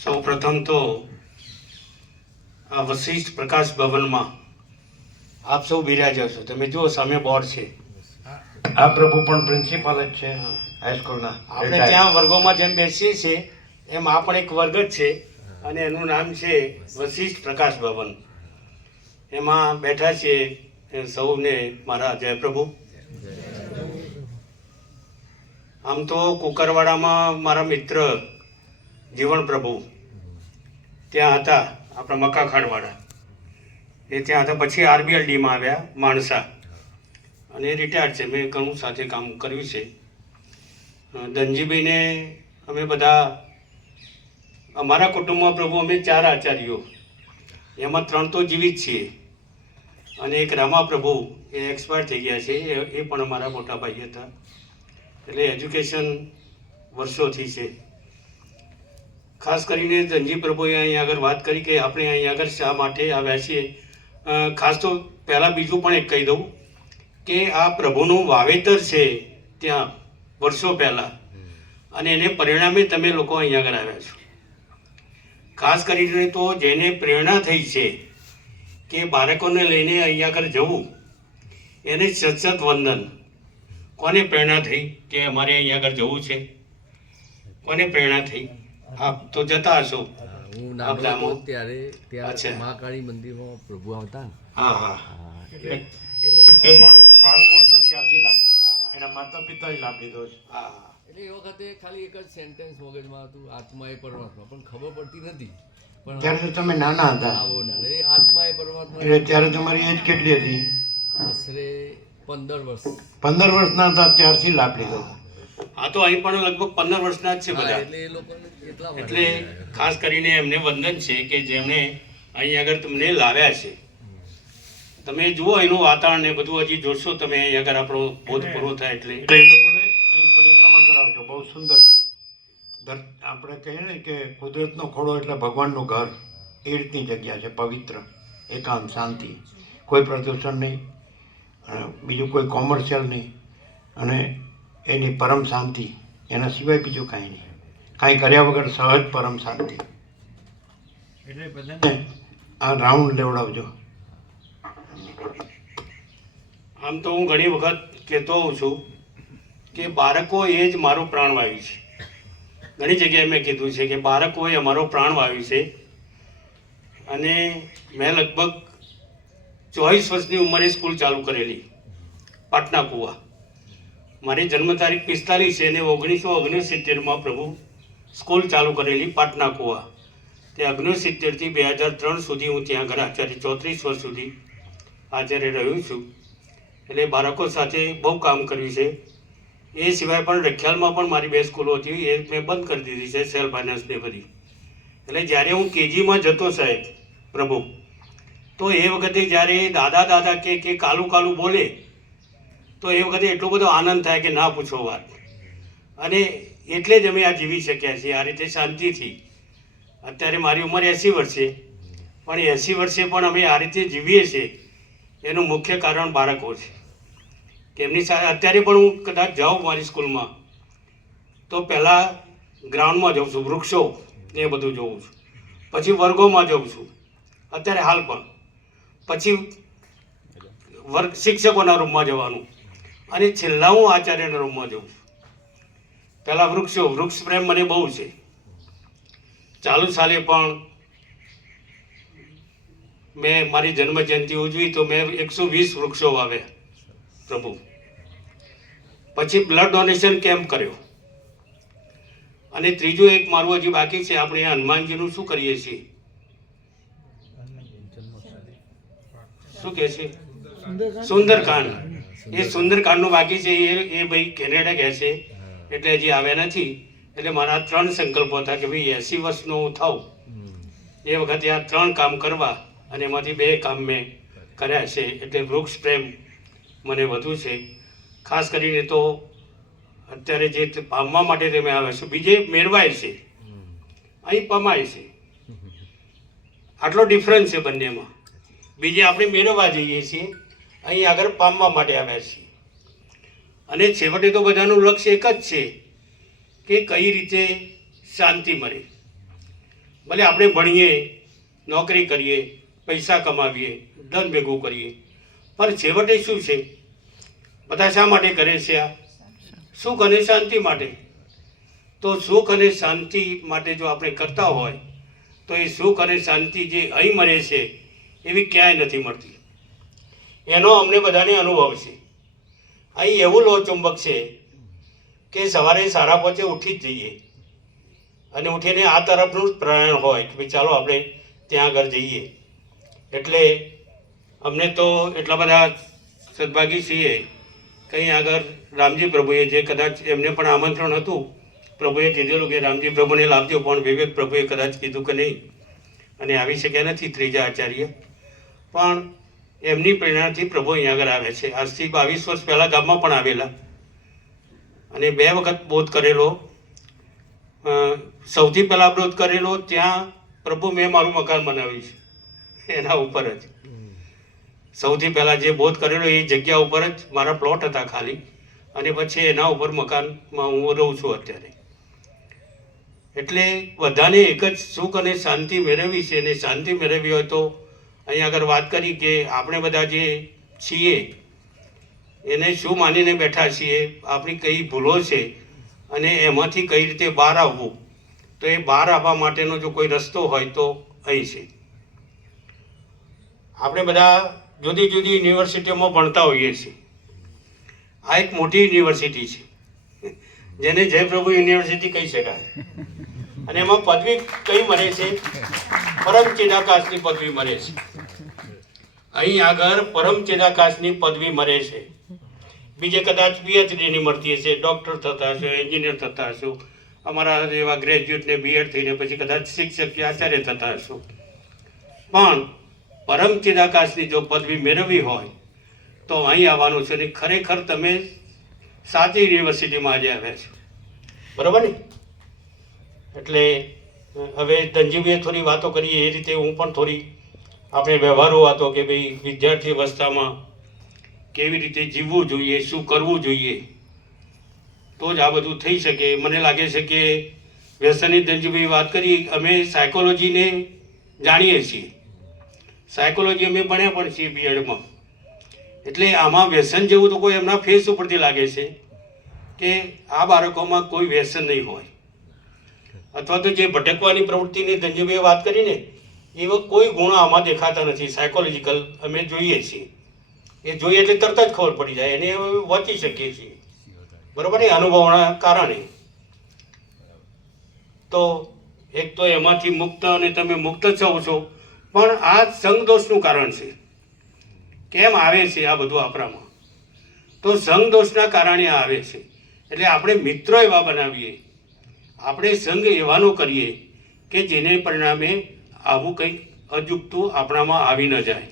સૌ પ્રથમ તો આ વશિષ્ઠ પ્રકાશ ભવનમાં આપ સૌ બિરાજો છો. તમે જુઓ સામે બોર્ડ છે. આ પ્રભુ પણ પ્રિન્સિપાલ જ છે હાઈસ્કૂલના. આપણે ત્યાં વર્ગોમાં જેમ બેસીએ છીએ એમ આ પણ એક વર્ગ જ છે અને એનું નામ છે વશિષ્ઠ પ્રકાશ ભવન. એમાં બેઠા છીએ સૌને મારા જય પ્રભુ. આમ તો કુકરવાડામાં મારા મિત્ર જીવન પ્રભુ ત્યાં હતા, આપણા મકાખાડવાળા એ ત્યાં હતા. પછી RBLDમાં આવ્યા માણસા અને રિટાયર્ડ છે. મેં ઘણું સાથે કામ કર્યું છે. ધનજીભાઈને અમે બધા અમારા કુટુંબમાં પ્રભુ અમે 4 આચાર્યો, એમાં 3 તો જીવિત છીએ અને એક રામા પ્રભુ એ એક્સપાયર થઈ ગયા છે. એ પણ અમારા મોટા ભાઈ હતા. એટલે એજ્યુકેશન વર્ષોથી છે. ખાસ કરીને ધનજી પ્રભુએ અહીંયા આગળ વાત કરી કે આપણે અહીંયા આગળ શા માટે આવ્યા છીએ. ખાસ તો પહેલાં બીજું પણ એક કહી દઉં કે આ પ્રભુનું વાવેતર છે ત્યાં વર્ષો પહેલાં, અને એને પરિણામે તમે લોકો અહીંયા આગળ આવ્યા છો. ખાસ કરીને તો જેને પ્રેરણા થઈ છે કે બાળકોને લઈને અહીંયા આગળ જવું, એને સતસત વંદન. કોને પ્રેરણા થઈ કે અમારે અહીંયા આગળ જવું છે? કોને પ્રેરણા થઈ? આપ તો જતા હશો. હું નાનો હતો ત્યારે મહાકાળી મંદિરમાં પ્રભુ આવતા ને. હા હા. એ બાળકો હતા ત્યારથી લાભ એના માતા પિતાએ લાભ લીધો છે. હા. એટલે એ વખતે ખાલી એક જ સેન્ટેન્સ મગજમાં હતું, આત્મા એ પરમાત્મા, પણ ખબર પડતી નથી. પણ ત્યારે તો તમે નાના હતા. આવો ના એ આત્મા એ પરમાત્મા. એટલે ત્યારે તમારી એજ કેટલી હતી? આશરે 15 વર્ષ. 15 વર્ષના હતા ત્યારથી લાભ લીધો. હા, તો અહીં પણ લગભગ 15 વર્ષના જ છે બધા. એટલે એ લોકોને એટલા એટલે ખાસ કરીને એમને વંદન છે કે જેમણે અહીં આગળ તમને લાવ્યા છે. તમે જુઓ એનું વાતાવરણ ને બધું હજી જોશો તમે અહીં આગળ આપણો બોધ પૂરો થાય એટલે. એટલે એ લોકોને અહીં પરિક્રમા કરાવજો, બહુ સુંદર છે. આપણે કહીએ ને કે કુદરતનો ખોળો એટલે ભગવાનનું ઘર, એ રીતની જગ્યા છે. પવિત્ર, એકાંત, શાંતિ, કોઈ પ્રદૂષણ નહીં, બીજું કોઈ કોમર્શિયલ નહીં, અને એની પરમ શાંતિ. એના સિવાય બીજું કાંઈ નહીં. કાંઈ કર્યા વગર સહજ પરમ શાંતિ. એટલે બધાને આ રાઉન્ડ લેવડાવજો. આમ તો હું ઘણી વખત કહેતો હોઉં છું કે બાળકો એ જ મારું પ્રાણવાયુ છે. ઘણી જગ્યાએ મેં કીધું છે કે બાળકો એ અમારો પ્રાણવાયુ છે. અને મેં લગભગ 24 વર્ષની ઉંમરે સ્કૂલ ચાલુ કરેલી, પાટના કુવા. મારી જન્મ તારીખ 45 છે અને 1969માં પ્રભુ સ્કૂલ ચાલુ કરેલી પાટના કુવા. તે 1969થી 2003 સુધી હું ત્યાં આગળ આચાર્ય 34 વર્ષ સુધી આચાર્ય રહ્યો છું. એટલે બાળકો સાથે બહુ કામ કર્યું છે. એ સિવાય પણ રખિયાલમાં પણ મારી 2 સ્કૂલો હતી, એ મેં બંધ કરી દીધી છે, સેલ્ફ ફાઇનાન્સને બધી. એટલે જ્યારે હું KGમાં જતો સાહેબ પ્રભુ, તો એ વખતે જ્યારે દાદા દાદા કે કાલું કાલું બોલે તો એ વખતે એટલો બધો આનંદ થાય કે ના પૂછો વાત. અને એટલે જ અમે આ જીવી શક્યા છીએ આ રીતે શાંતિથી. અત્યારે મારી ઉંમર 80 વર્ષે, પણ 80 વર્ષે પણ અમે આ રીતે જીવીએ છીએ એનું મુખ્ય કારણ બાળકો છે. કે એમની સાથે અત્યારે પણ હું કદાચ જાઉં મારી સ્કૂલમાં તો પહેલાં ગ્રાઉન્ડમાં જાઉં છું, વૃક્ષો એ બધું જોઉં છું, પછી વર્ગોમાં જાઉં છું અત્યારે હાલ પણ, પછી વર્ગ શિક્ષકોના રૂમમાં જવાનું, અને છેલ્લા હું આચાર્યના રૂમમાં જાઉં છું. પહેલાં વૃક્ષો, વૃક્ષ પ્રેમ મને બહુ છે. ચાલુ સાલે પણ મેં મારી જન્મજયંતિ ઉજવી તો મેં 120 વૃક્ષો વાવ્યા પ્રભુ. પછી બ્લડ ડોનેશન કેમ્પ કર્યો. અને ત્રીજું એક મારું હજી બાકી છે. આપણે હનુમાનજીનું શું કરીએ છીએ, શું કહે છે, સુંદરકાંડ. એ સુંદરકાંડનું બાકી છે. એ ભાઈ કેનેડા ગયા છે એટલે હજી આવ્યા નથી. એટલે મારા 3 સંકલ્પો હતા કે ભાઈ 80 વર્ષનો હું થાઉં એ વખતે આ 3 કામ કરવા, અને એમાંથી 2 કામ મેં કર્યા છે. એટલે વૃક્ષ પ્રેમ મને વધુ છે. ખાસ કરીને તો અત્યારે જે પામવા માટે તમે આવ્યા છો, બીજે મેળવાય છે, અહીં પમાય છે. આટલો ડિફરન્સ છે બંનેમાં. બીજે આપણે મેળવવા જઈએ છીએ, અહીં આગળ પામવા માટે આવ્યા છીએ. અને છેવટે તો બધાનું લક્ષ્ય એક જ છે કે કઈ રીતે શાંતિ મળે. ભલે આપણે ભણીએ, નોકરી કરીએ, પૈસા કમાવીએ, ધન ભેગું કરીએ, પણ છેવટે શું છે? બધા શા માટે કરે છે આ? સુખ અને શાંતિ માટે. તો સુખ અને શાંતિ માટે જો આપણે કરતા હોય તો એ સુખ અને શાંતિ જે અહીં મળે છે એવી ક્યાંય નથી મળતી. એનો અમને બધાને અનુભવ છે. અહીં એવું લોહચુંબક છે કે સવારે 5:30 ઉઠી જ જઈએ અને ઉઠીને આ તરફનું જ પ્રયાણ હોય કે ભાઈ ચાલો આપણે ત્યાં આગળ જઈએ. એટલે અમને તો એટલા બધા સદભાગી છીએ. કંઈ આગળ રામજી પ્રભુએ જે કદાચ એમને પણ આમંત્રણ હતું, પ્રભુએ કીધેલું કે રામજી પ્રભુને લાવજો, પણ વિવેક પ્રભુએ કદાચ કીધું કે નહીં અને આવી શક્યા નથી ત્રીજા આચાર્ય. પણ એમની પ્રેરણાથી પ્રભુ અહીંયા આગળ આવે છે. આજથી 22 વર્ષ પહેલાં ગામમાં પણ આવેલા અને 2 વખત બોધ કરેલો. સૌથી પહેલાં બોધ કરેલો ત્યાં પ્રભુ મેં મારું મકાન બનાવ્યું છે એના ઉપર જ. સૌથી પહેલાં જે બોધ કરેલો એ જગ્યા ઉપર જ મારા પ્લોટ હતા ખાલી, અને પછી એના ઉપર મકાનમાં હું રહું છું અત્યારે. એટલે બધાને એક જ સુખ અને શાંતિ મેળવવી છે. અને શાંતિ મેળવવી હોય તો અહીં આગળ વાત કરી કે આપણે બધા જે છીએ એને શું માનીને બેઠા છીએ, આપણી કઈ ભૂલો છે અને એમાંથી કઈ રીતે બહાર આવવું. તો એ બહાર આવવા માટેનો જો કોઈ રસ્તો હોય તો અહીં છે. આપણે બધા જુદી જુદી યુનિવર્સિટીઓમાં ભણતા હોઈએ છીએ. આ એક મોટી યુનિવર્સિટી છે જેને જયપ્રભુ યુનિવર્સિટી કહી શકાય. અને એમાં પદવી કઈ મળે છે? પરમ ચિદાકાશની પદવી મળે છે. અહીં આગળ પરમ ચિદાકાશની પદવી મળે છે. બીજે કદાચ PhD ની મળતી હશે, ડૉક્ટર થતા હશો, એન્જિનિયર થતા હશો, અમારા એવા ગ્રેજ્યુએટને B.Ed થઈને પછી કદાચ શિક્ષક કે આચાર્ય થતા હશો. પણ પરમ ચિદાકાશની જો પદવી મેળવવી હોય તો અહીં આવવાનું છે. અને ખરેખર તમે સાચી યુનિવર્સિટીમાં આજે આવ્યા છો, બરાબર ને? એટલે હવે ધનજીભાઈએ થોડી વાતો કરી એ રીતે હું પણ થોડી આપણે વ્યવહારો વાતો કે ભાઈ વિદ્યાર્થી અવસ્થામાં કેવી રીતે જીવવું જોઈએ, શું કરવું જોઈએ, તો જ આ બધું થઈ શકે. મને લાગે છે કે વ્યસનની ધનજીભાઈ વાત કરી, અમે સાયકોલોજીને જાણીએ છીએ, સાયકોલોજી અમે ભણ્યા પણ છીએ B.Edમાં. એટલે આમાં વ્યસન જેવું તો કોઈ એમના ફેસ ઉપરથી લાગે છે કે આ બાળકોમાં કોઈ વ્યસન નહીં હોય, અથવા તો જે ભટકવાની પ્રવૃત્તિની ધનજીભાઈએ વાત કરીને એવો કોઈ ગુણ આમાં દેખાતા નથી. સાયકોલોજીકલ અમે જોઈએ છીએ, એ જોઈએ એટલે તરત જ ખબર પડી જાય, એને અમે વાંચી શકીએ છીએ, બરાબર ને? અનુભવના કારણે. તો એક તો એમાંથી મુક્ત અને તમે મુક્ત છો. પણ આ સંગ દોષનું કારણ છે. કેમ આવે છે આ બધું આપણામાં? તો સંગ દોષના કારણે આવે છે. એટલે આપણે મિત્રો એવા બનાવીએ, આપણે સંગ એવાનો કરીએ કે જેને પરિણામે આવું કંઈક અજુગતું આપણામાં આવી ન જાય.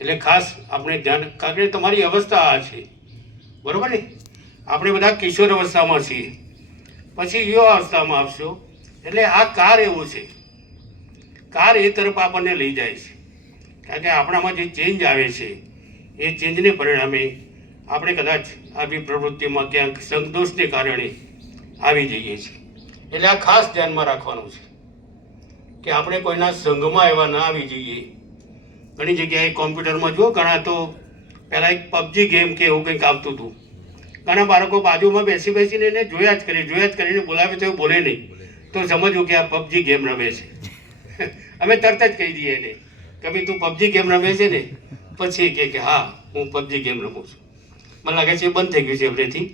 એટલે ખાસ આપણે ધ્યાન, કારણ કે તમારી અવસ્થા આ છે, બરાબર ને? આપણે બધા કિશોર અવસ્થામાં છીએ, પછી યુવા અવસ્થામાં આવશો. એટલે આ કાર એવું છે, કાર એ તરફ આપણને લઈ જાય છે. કારણ કે આપણામાં જે ચેન્જ આવે છે એ ચેન્જને પરિણામે આપણે કદાચ આવી પ્રવૃત્તિમાં ક્યાંક સંદોષને કારણે આવી જઈએ છીએ. એટલે આ ખાસ ધ્યાનમાં રાખવાનું છે કે આપણે કોઈના સંઘમાં એવા ના આવી જઈએ. ઘણી જગ્યાએ કોમ્પ્યુટરમાં જુઓ, ઘણા તો પહેલાં એક PUBG ગેમ કે એવું કંઈક આવતું હતું. ઘણા બાળકો બાજુમાં બેસીને એને જોયા જ કરીને બોલાવે તો બોલે નહીં, તો સમજવું કે આ PUBG ગેમ રમે છે. અમે તરત જ કહી દઈએ એને કે ભાઈ તું PUBG ગેમ રમે છે ને? પછી કે હા હું PUBG ગેમ રમું છું. મને લાગે છે બંધ થઈ ગયું છે હવેથી.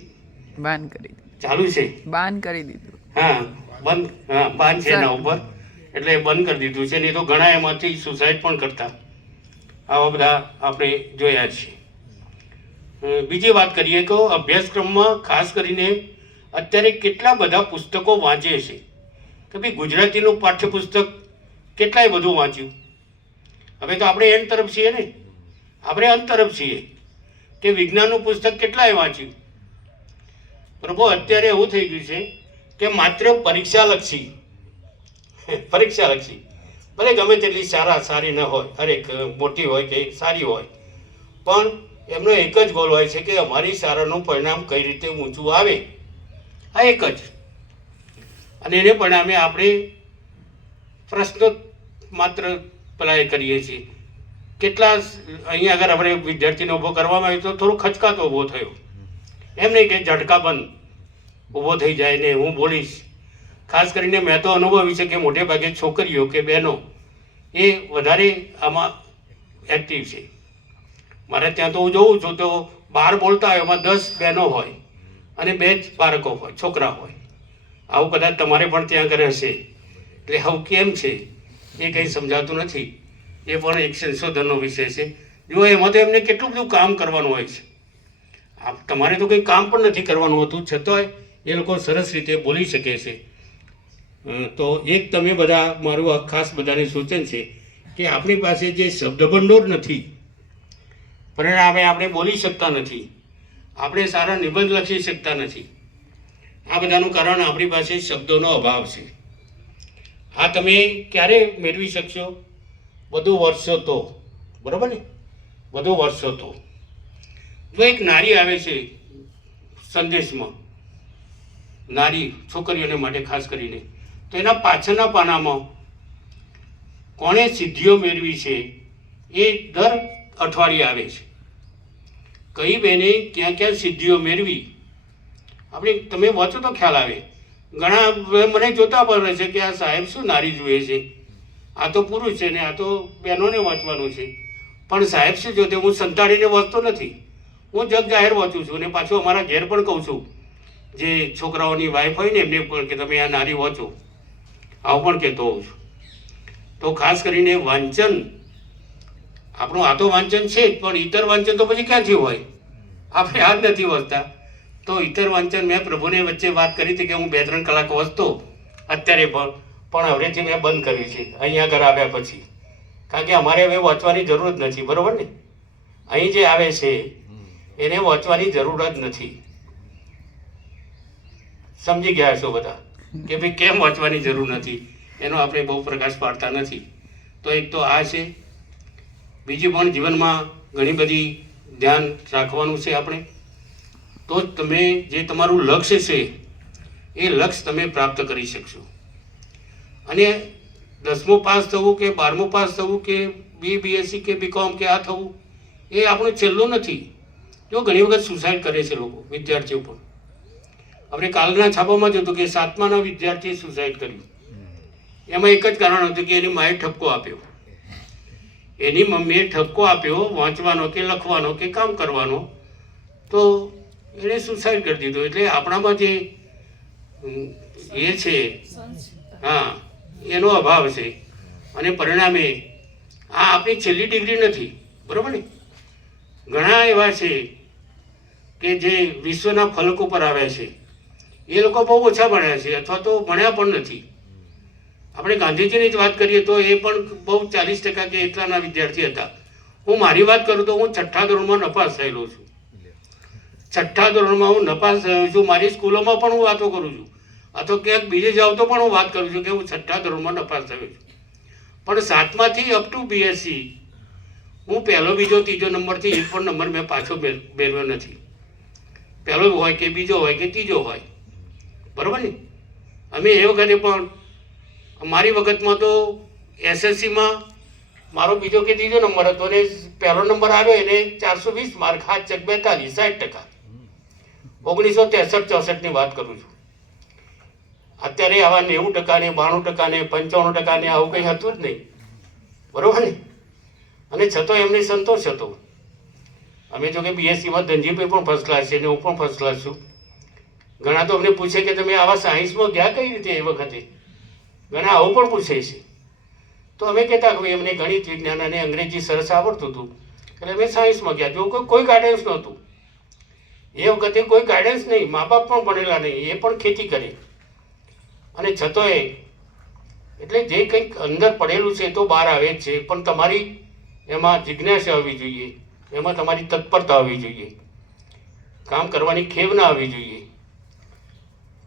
બાન કરી ચાલુ છે? બાન કરી દીધું. હા બંધ, હા બાન છે એના ઉપર, એટલે બંધ કરી દીધું છે. નહીં તો ઘણા એમાંથી સુસાઇડ પણ કરતા, આવા બધા આપણે જોયા છીએ. બીજી વાત કરીએ તો અભ્યાસક્રમમાં ખાસ કરીને અત્યારે કેટલા બધા પુસ્તકો વાંચે છે કે ભાઈ ગુજરાતીનું પાઠ્યપુસ્તક કેટલાય બધું વાંચ્યું. હવે તો આપણે એન તરફ છીએ ને, આપણે અંત તરફ છીએ કે વિજ્ઞાનનું પુસ્તક કેટલાય વાંચ્યું. પ્રભુ અત્યારે એવું થઈ ગયું છે કે માત્ર પરીક્ષાલક્ષી, ભલે ગમે તેટલી સારી ન હોય, હરેક મોટી હોય કે સારી હોય, પણ એમનો એક જ ગોલ હોય છે કે અમારી શાળાનું પરિણામ કઈ રીતે ઊંચું આવે. આ એક જ. અને એને પરિણામે આપણે પ્રશ્નો માત્ર પેલા કરીએ છીએ. કેટલા અહીંયા આગળ આપણે વિદ્યાર્થીને ઊભો કરવામાં આવ્યો તો થોડો ખચકાતો ઊભો થયો, એમ નહીં કે ઝટકાબંધ ઊભો થઈ જાય ને હું બોલીશ. ખાસ કરીને મેં તો અનુભવ્યું છે કે મોટે ભાગે છોકરીઓ કે બહેનો એ વધારે આમાં એક્ટિવ છે. મારે ત્યાં તો હું જોઉં છું તો 12 બોલતા હોય એમાં 10 બહેનો હોય અને 2 જ બાળકો હોય, છોકરા હોય. આવું કદાચ તમારે પણ ત્યાં આગળ હશે. એટલે આવું કેમ છે એ કંઈ સમજાતું નથી. એ પણ એક સંશોધનનો વિષય છે. જો એમાં તો એમને કેટલું બધું કામ કરવાનું હોય છે. તમારે તો કંઈ કામ પણ નથી કરવાનું હોતું, છતાંય એ લોકો સરસ રીતે બોલી શકે છે. તો એક તમે બધા, મારું આ ખાસ બધાને સૂચન છે કે આપણી પાસે જે શબ્દભંડોળ નથી, પરિણામે આપણે બોલી શકતા નથી, આપણે સારા નિબંધ લખી શકતા નથી. આ બધાનું કારણ આપણી પાસે શબ્દોનો અભાવ છે. આ તમે ક્યારે મેળવી શકશો? વધુ વર્ષો તો, બરાબર ને? વધુ વર્ષો તો જો એક નારી આવે છે સંદેશમાં, નારી છોકરીઓને માટે ખાસ કરીને, તો એના પાછળના પાનામાં કોણે સિદ્ધિઓ મેળવી છે એ દર અઠવાડિયે આવે છે. કઈ બહેને ક્યાં ક્યાં સિદ્ધિઓ મેળવી, આપણે તમે વાંચો તો ખ્યાલ આવે. ઘણા મને જોતા પણ રહે છે કે આ સાહેબ શું નારી જુએ છે, આ તો પુરુષ છે ને આ તો બહેનોને વાંચવાનું છે. પણ સાહેબ શું જોતે, હું સંતાડીને વાંચતો નથી, હું જગ જાહેર વાંચું છું. અને પાછું અમારા ઘેર પણ કહું છું, જે છોકરાઓની વાઈફ હોય ને એમને પણ કે તમે આ નારી વાંચો, આવું પણ કહેતો હોઉં છું. તો ખાસ કરીને વાંચન આપણું આ તો વાંચન છે જ, પણ ઇતર વાંચન તો પછી ક્યાંથી હોય? આપણે આ જ નથી વાંચતા. તો ઇતર વાંચન મેં પ્રભુને વચ્ચે વાત કરી હતી કે હું 2-3 કલાક વાંચતો અત્યારે પણ હવેથી મેં બંધ કર્યું છે અહીંયા આગળ આવ્યા પછી. કારણ કે અમારે હવે વાંચવાની જરૂર જ નથી, બરાબર ને? અહીં જે આવે છે એને વાંચવાની જરૂર જ નથી. સમજી ગયા છો બધા કે ભાઈ કેમ વાંચવાની જરૂર નથી? એનો આપણે બહુ પ્રકાશ પાડતા નથી. તો એક તો આ છે. બીજી પણ જીવનમાં ઘણી બધી ધ્યાન રાખવાનું છે આપણે. તો જ તમે જે તમારું લક્ષ્ય છે એ લક્ષ્ય તમે પ્રાપ્ત કરી શકશો. અને 10મું પાસ થવું કે 12મું પાસ થવું કે BSc કે BCom કે આ થવું એ આપણું છેલ્લું નથી. જો ઘણી વખત સુસાઇડ કરે છે લોકો, વિદ્યાર્થીઓ પણ. આપણે કાલના છાપામાં જ હતું કે 7માના વિદ્યાર્થીએ સુસાઇડ કર્યું. એમાં એક જ કારણ હતું કે એની માએ ઠપકો આપ્યો, એની મમ્મીએ ઠપકો આપ્યો વાંચવાનો કે લખવાનો કે કામ કરવાનો, તો એણે સુસાઇડ કરી દીધો. એટલે આપણામાં જે એ છે, હા, એનો અભાવ છે. અને પરિણામે આ આપણી છેલ્લી ડિગ્રી નથી, બરાબર ને? ઘણા એવા છે કે જે વિશ્વના ફલક ઉપર આવ્યા છે, એ લોકો બહુ ઓછા ભણ્યા છે અથવા તો ભણ્યા પણ નથી. આપણે ગાંધીજીની જ વાત કરીએ તો એ પણ બહુ 40% કે એટલાના વિદ્યાર્થી હતા. હું મારી વાત કરું તો હું 6થા ધોરણમાં નપાસ થયેલો છું. 6થા ધોરણમાં હું નપાસ થયો છું. મારી સ્કૂલોમાં પણ હું વાતો કરું છું, અથવા ક્યાંક બીજે જાઉં તો પણ હું વાત કરું છું કે હું 6થા ધોરણમાં નપાસ થયો છું. પણ 7માથી અપ ટુ BSc હું પહેલો, બીજો, ત્રીજો નંબરથી એક પણ નંબર મેં પાછો મેળવ્યો નથી. પહેલો હોય કે બીજો હોય કે ત્રીજો હોય, બરાબર ને? અમે એ વખતે પણ, મારી વખતમાં તો SSCમાં મારો બીજો કે ત્રીજો નંબર હતો અને પહેલો નંબર આવ્યો એને 420 માર્ક, હાથ ચક 42, 60%. 1963-64ની વાત કરું છું. અત્યારે આવા 90% ને 92% ને 95% ને આવું કંઈ હતું જ નહીં, બરાબર ને? અને છતાં એમને સંતોષ હતો. અમે જો કે BScમાં ધનજીભાઈ પણ ફર્સ્ટ ક્લાસ છે અને હું પણ ફર્સ્ટ ક્લાસ છું. ઘણા તો અમને પૂછે કે તમે આવા સાયન્સમાં ગયા કઈ રીતે? એ વખતે ઘણા આવું પણ પૂછે છે. તો અમે કહેતા કે એમને ગણિત, વિજ્ઞાન અને અંગ્રેજી સરસ આવડતું હતું એટલે અમે સાયન્સમાં ગયા. જો કોઈ ગાઈડન્સ નહોતું એ વખતે, કોઈ ગાઈડન્સ નહીં, મા બાપ પણ ભણેલા નહીં, એ પણ ખેતી કરે. અને છતાંય એટલે જે કંઈક અંદર પડેલું છે તો બહાર આવે જ છે. પણ તમારી એમાં જિજ્ઞાસા આવવી જોઈએ, એમાં તમારી તત્પરતા આવવી જોઈએ, કામ કરવાની ખેવ ના આવવી જોઈએ.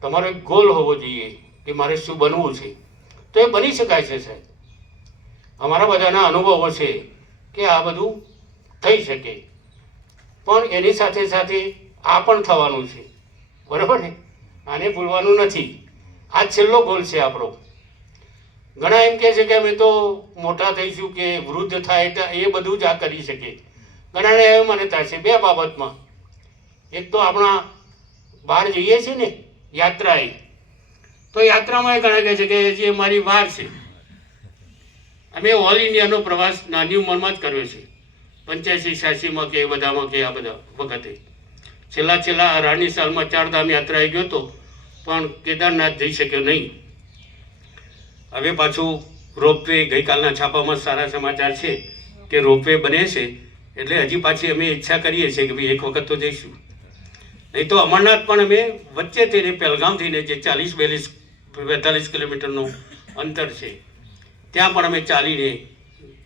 તમારો એક ગોલ હોવો જોઈએ કે મારે શું બનવું છે. તો એ બની શકાય છે સાહેબ. અમારા બધાના અનુભવો છે કે આ બધું થઈ શકે. પણ એની સાથે સાથે આ પણ થવાનું છે, બરાબર ને? આને ભૂલવાનું નથી. આ છેલ્લો ગોલ છે આપણો. ઘણા એમ કહે છે કે અમે તો મોટા થઈશું કે વૃદ્ધ થાય એટલે એ બધું જ આ કરી શકીએ. ઘણાને એવી માન્યતા છે બે બાબતમાં. એક તો આપણા બહાર જઈએ છીએ ને યાત્રાએ, તો યાત્રામાં એ ઘણા કહે છે કે જે મારી વાર છે. અમે ઓલ ઇન્ડિયાનો પ્રવાસ નાની ઉંમરમાં જ કર્યો છે, 85-86માં કે એ બધામાં કે આ બધા વખતે. છેલ્લા 18 સાલમાં 4 ધામ યાત્રાએ ગયો હતો, પણ કેદારનાથ જઈ શક્યો નહીં. હવે પાછું રોપવે, ગઈકાલના છાપામાં સારા સમાચાર છે કે રોપવે બને છે, એટલે હજી પાછી અમે ઈચ્છા કરીએ છીએ કે ભાઈ એક વખત તો જઈશું. નહીં તો અમરનાથ પણ અમે વચ્ચે થઈને પહેલગામ થઈને જે 40-42-45 કિલોમીટરનું અંતર છે ત્યાં પણ અમે ચાલીને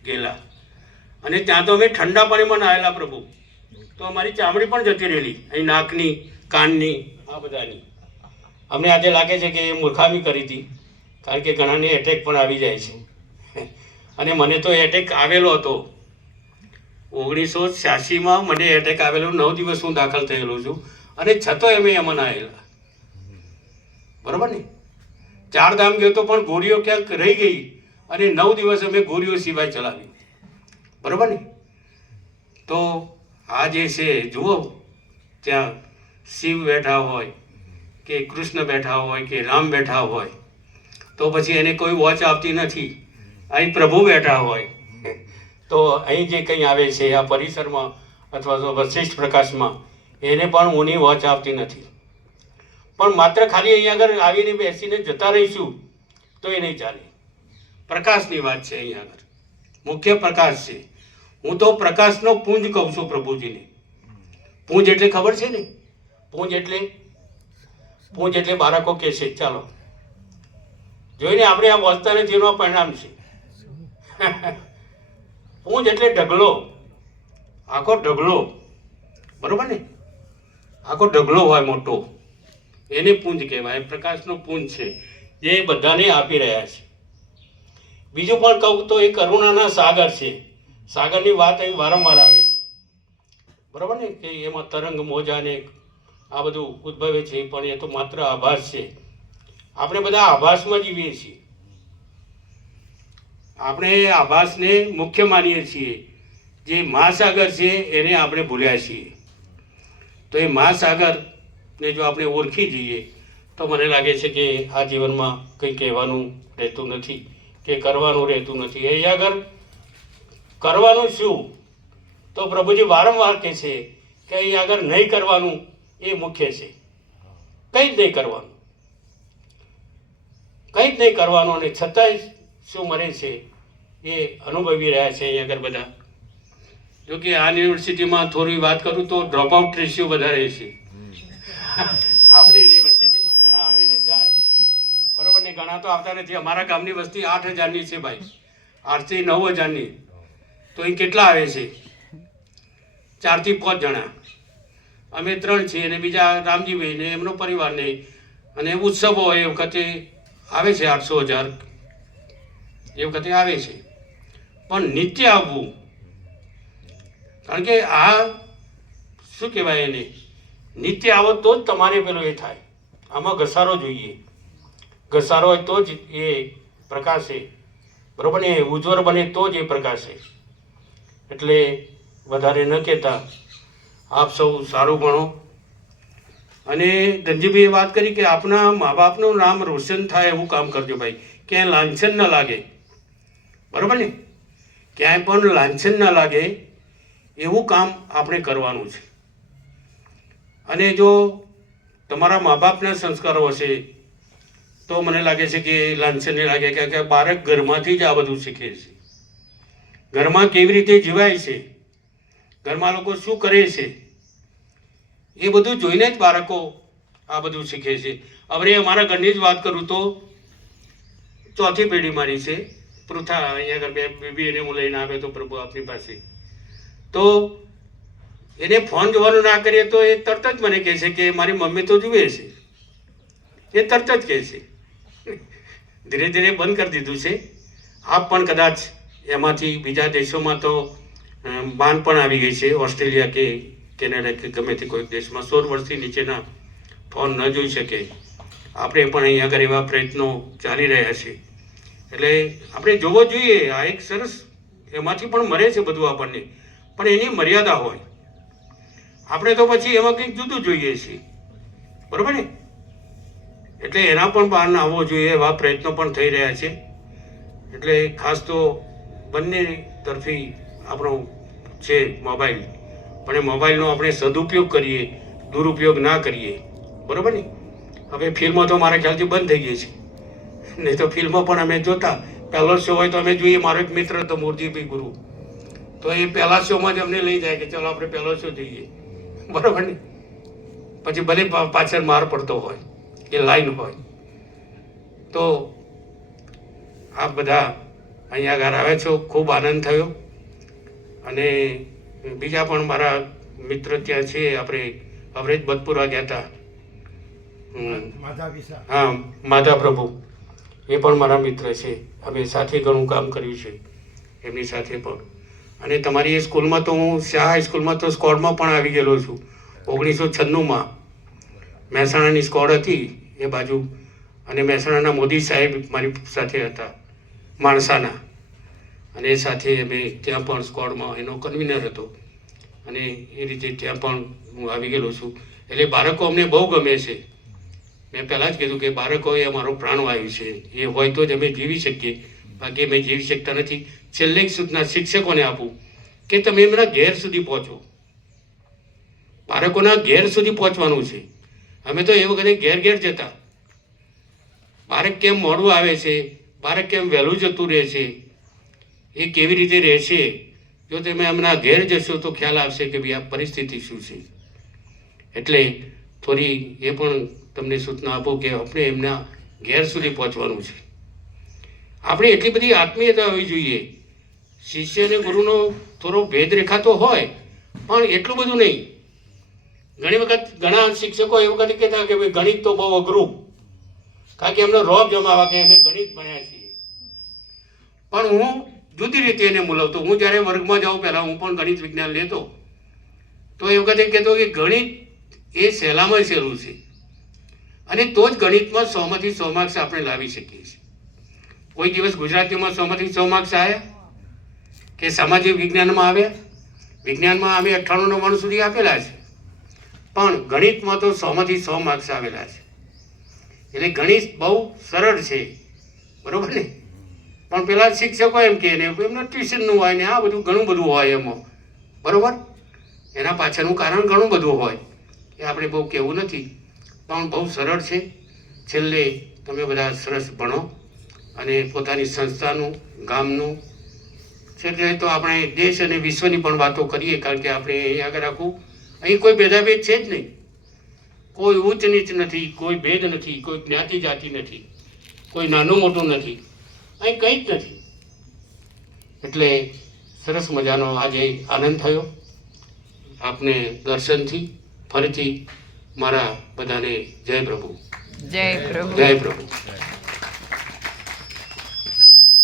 ગયેલા. અને ત્યાં તો અમે ઠંડા પાણીમાં નાહેલા પ્રભુ, તો અમારી ચામડી પણ જતી રહેલી, અહીં નાકની, કાનની, આ બધાની. અમને આજે લાગે છે કે એ મૂર્ખામી કરી હતી, કારણ કે ઘણાને એટેક પણ આવી જાય છે. અને મને તો એટેક આવેલો હતો 1986માં. મને એટેક આવેલો, 9 દિવસ હું દાખલ થયેલો છું, અને છતાંય અમે એમાં આવેલા. બરાબર ને? 4 ધામ ગયો તો પણ ગોળીઓ ક્યાંક રહી ગઈ, અને 9 દિવસ અમે ગોળીઓ સિવાય ચલાવી. બરાબર ને? તો આ જે છે જુઓ, ત્યાં શિવ બેઠા હોય કે કૃષ્ણ બેઠા હોય કે રામ બેઠા હોય, તો પછી એને કોઈ વોચ આપતી નથી. અહીં પ્રભુ બેઠા હોય તો અહીં જે કંઈ આવે છે આ પરિસરમાં અથવા તો વશિષ્ઠ પ્રકાશમાં, એને પણ ઊની વોચ આપતી નથી. પણ માત્ર ખાલી અહીંયા આગળ આવીને બેસીને જતા રહીશું તો એ નહીં ચાલે. પ્રકાશની વાત છે અહીંયા આગળ, મુખ્ય પ્રકાશ છે. હું તો પ્રકાશનો પુંજ કહું છું પ્રભુજીને. પુંજ એટલે ખબર છે ને? પુંજ એટલે બાળકો કહે છે, ચાલો જોઈને આપણે આ વાંચતા નથી એનું પરિણામ છે. પુંજ એટલે ઢગલો, આખો ઢગલો. બરોબર ને? આખો ઢગલો હોય મોટો, એને પુંજ કહેવાય. પ્રકાશનો પુંજ છે જે બધાને આપી રહ્યા છે. બીજું પણ કહું તો એ કરુણાના સાગર છે. સાગરની વાત અહીં વારંવાર આવે છે. બરાબર ને? કે એમાં તરંગ મોજા ને આ બધું ઉદ્ભવે છે, પણ એ તો માત્ર આભાસ છે. આપણે બધા આભાસમાં જીવીએ છીએ. આપણે આભાસને મુખ્ય માનીએ છીએ. જે મહાસાગર છે એને આપણે ભૂલ્યા છીએ. તો એ મહાસાગરને જો આપણે ઓળખી જઈએ તો મને લાગે છે કે આ જીવનમાં કંઈ કહેવાનું રહેતું નથી કે કરવાનું રહેતું નથી. એ આગળ કરવાનું શું? તો પ્રભુજી વારંવાર કહે છે કે અહીં આગળ નહીં કરવાનું એ મુખ્ય છે. કંઈ જ નહીં કરવાનું, કંઈ જ નહીં કરવાનું. અને છતાંય શું મળે છે એ અનુભવી રહ્યા છે અહીં આગળ બધા. જો કે આ યુનિવર્સિટીમાં થોડી વાત કરું તો ડ્રોપ આઉટ રેશિયો વધારે છે આપણી યુનિવર્સિટીમાં. ઘણા આવે ને જાય, બરોબર ને? ઘણા તો આવતા નથી. અમારા ગામની વસ્તી 8,000ની છે ભાઈ, 8 થી 9,000ની. તો અહીં કેટલા આવે છે? 4 થી 5 જણા. અમે 3 છીએ, અને બીજા રામજીભાઈ ને એમનો પરિવાર ને. અને ઉત્સવો એ વખતે આવે છે 800,000 એ વખતે આવે છે. પણ નિત્ય આવવું, કારણ કે આ શું કહેવાય એને, નિત્ય આવો તો જ તમારે પેલો એ થાય. આમાં ઘસારો જોઈએ. ઘસારો હોય તો જ એ પ્રકાશે. બરાબર ને? ઉજ્જવળ બને તો જ એ પ્રકાશે. એટલે વધારે ન કહેતા, આપ સૌ સારું ભણો. અને ધનજીભાઈએ વાત કરી કે આપના મા બાપનું નામ રોશન થાય એવું કામ કરજો ભાઈ. ક્યાંય લાંછન ન લાગે. બરાબર ને? ક્યાંય પણ લાંછન ન લાગે એવું કામ આપણે કરવાનું છે. અને જો તમારા મા બાપના સંસ્કારો હશે તો મને લાગે છે કે લાંછન નહીં લાગે, કારણ કે બાળક ઘરમાંથી જ આ બધું શીખે છે. ઘરમાં કેવી રીતે જીવાય છે, ઘરમાં લોકો શું કરે છે, એ બધું જોઈને જ બાળકો આ બધું શીખે છે. હવે અમારા ઘરની જ વાત કરું તો 4થી પેઢી મારી છે. પૃથા અહીંયા આગળ બેબી એને હું લઈને આવે તો પ્રભુ આપની પાસે, તો એને ફોન જોવાનું ના કરીએ તો એ તરત જ મને કહે છે કે મારી મમ્મી તો જુએ છે. એ તરત જ કહે છે. ધીરે ધીરે બંધ કરી દીધું છે. આપ પણ કદાચ એમાંથી બીજા દેશોમાં તો બાન પણ આવી ગઈ છે. ઓસ્ટ્રેલિયા કે કેનેડા કે ગમે તે કોઈ દેશમાં 16 વર્ષથી નીચેના ફોન ન જોઈ શકે. આપણે પણ અહીંયા આગળ એવા પ્રયત્નો ચાલી રહ્યા છે. એટલે આપણે જોવો જોઈએ, આ એક સરસ એમાંથી પણ મળે છે બધું આપણને, પણ એની મર્યાદા હોય. આપણે તો પછી એમાં કંઈક જુદું જોઈએ છીએ, બરાબર ને? એટલે એના પણ બહાર આવવો જોઈએ એવા પ્રયત્નો પણ થઈ રહ્યા છે. એટલે ખાસ તો બંને તરફી આપણો છે મોબાઈલ, પણ એ મોબાઈલનો આપણે સદુપયોગ કરીએ, દુરુપયોગ ના કરીએ, બરાબર ને? હવે ફિલ્મો તો મારા ખ્યાલથી બંધ થઈ ગઈ છે, નહીં તો ફિલ્મો પણ અમે જોતા. પહેલો શો હોય તો અમે જોઈએ. મારો એક મિત્ર હતો મૂર્તિભાઈ ગુરુ, તો એ પહેલા શોમાં જ અમને લઈ જાય કે ચાલો આપણે પહેલો શો જોઈએ, બરાબર ને? પછી ભલે પાછળ માર પડતો હોય કે લાઈન હોય. તો આપ બધા અહીંયા આગળ આવે છો, ખૂબ આનંદ થયો. અને બીજા પણ મારા મિત્ર ત્યાં છે, આપણે અવરેજ બતપુરા ગયા હતા. હા, માધા પ્રભુ, એ પણ મારા મિત્ર છે. અમે સાથે ઘણું કામ કર્યું છે એમની સાથે પણ. અને તમારી એ સ્કૂલમાં તો હું શાહ હાઈસ્કૂલમાં તો સ્કોડમાં પણ આવી ગયેલો છું. 1996માં મહેસાણાની સ્કોડ હતી એ બાજુ, અને મહેસાણાના મોદી સાહેબ મારી સાથે હતા, માણસાના, અને એ સાથે અમે ત્યાં પણ સ્કોડમાં એનો કન્વીનર હતો. અને એ રીતે ત્યાં પણ હું આવી ગયેલો છું. એટલે બાળકો અમને બહુ ગમે છે. મેં પહેલાં જ કીધું કે બાળકો એ અમારો પ્રાણવાયુ છે. એ હોય તો જ અમે જીવી શકીએ, બાકી અમે જીવી શકતા નથી. છેલ્લે એક સૂચના શિક્ષકોને આપું કે તમે એમના ઘેર સુધી પહોંચો. બાળકોના ઘેર સુધી પહોંચવાનું છે. અમે તો એ વખતે ઘેર ઘેર જતા. બાળક કેમ મોડું આવે છે, બાળક કેમ વહેલું જતું રહે છે, એ કેવી રીતે રહે છે, જો તમે એમના ઘેર જશો તો ખ્યાલ આવશે કે ભાઈ આ પરિસ્થિતિ શું છે. એટલે થોડી એ પણ તમને સૂચના આપો કે આપણે એમના ઘેર સુધી પહોંચવાનું છે. આપણે એટલી બધી આત્મીયતા હોવી જોઈએ. શિષ્ય અને ગુરુનો થોડો ભેદ રેખાતો હોય, પણ એટલું બધું નહીં. ઘણી વખત ઘણા શિક્ષકો એ વખતે કહેતા કે ભાઈ ગણિત તો બહુ અઘરું, કારણ કે એમનો રોબ જમાવા કે અમે ગણિત ભણ્યા છીએ. પણ હું જુદી રીતે એને બોલાવતો. હું જ્યારે વર્ગમાં જાઉં, પહેલાં હું પણ ગણિત વિજ્ઞાન લેતો, તો એ વખતે કહેતો કે ગણિત એ સહેલામાં સહેલું છે, અને તો જ ગણિતમાં 100માંથી 100 માર્ક્સ આપણે લાવી શકીએ છીએ. કોઈ દિવસ ગુજરાતીમાં 100માંથી 100 માર્ક્સ આવ્યા કે સામાજિક વિજ્ઞાનમાં આવ્યા? વિજ્ઞાનમાં અમે 98-99 સુધી આપેલા છે, પણ ગણિતમાં તો 100માંથી 100 માર્ક્સ આવેલા છે. એટલે ગણિત બહુ સરળ છે, બરાબર ને? પણ પેલા શિક્ષકો એમ કહે ને એમના ટ્યુશનનું હોય ને આ બધું ઘણું બધું હોય એમાં, બરાબર? એના પાછળનું કારણ ઘણું બધું હોય, એ આપણે બહુ કહેવું નથી, પણ બહુ સરળ છે. છેલ્લે તમે બધા સરસ ભણો અને પોતાની સંસ્થાનું, ગામનું છે તો આપણે દેશ અને વિશ્વની પણ વાતો કરીએ. કારણ કે આપણે અહીં આગળ આખું અહીં કોઈ ભેદાભેદ છે જ નહીં. કોઈ ઉચ્ચ નીચ નથી, કોઈ ભેદ નથી, કોઈ જ્ઞાતિ જાતિ નથી, કોઈ નાનું મોટું નથી, અહીં કંઈ જ નથી. એટલે સરસ મજાનો આજે આનંદ થયો આપને દર્શનથી. ફરીથી મારા બધાને જય પ્રભુ, જય પ્રભુ. જય પ્રભુ.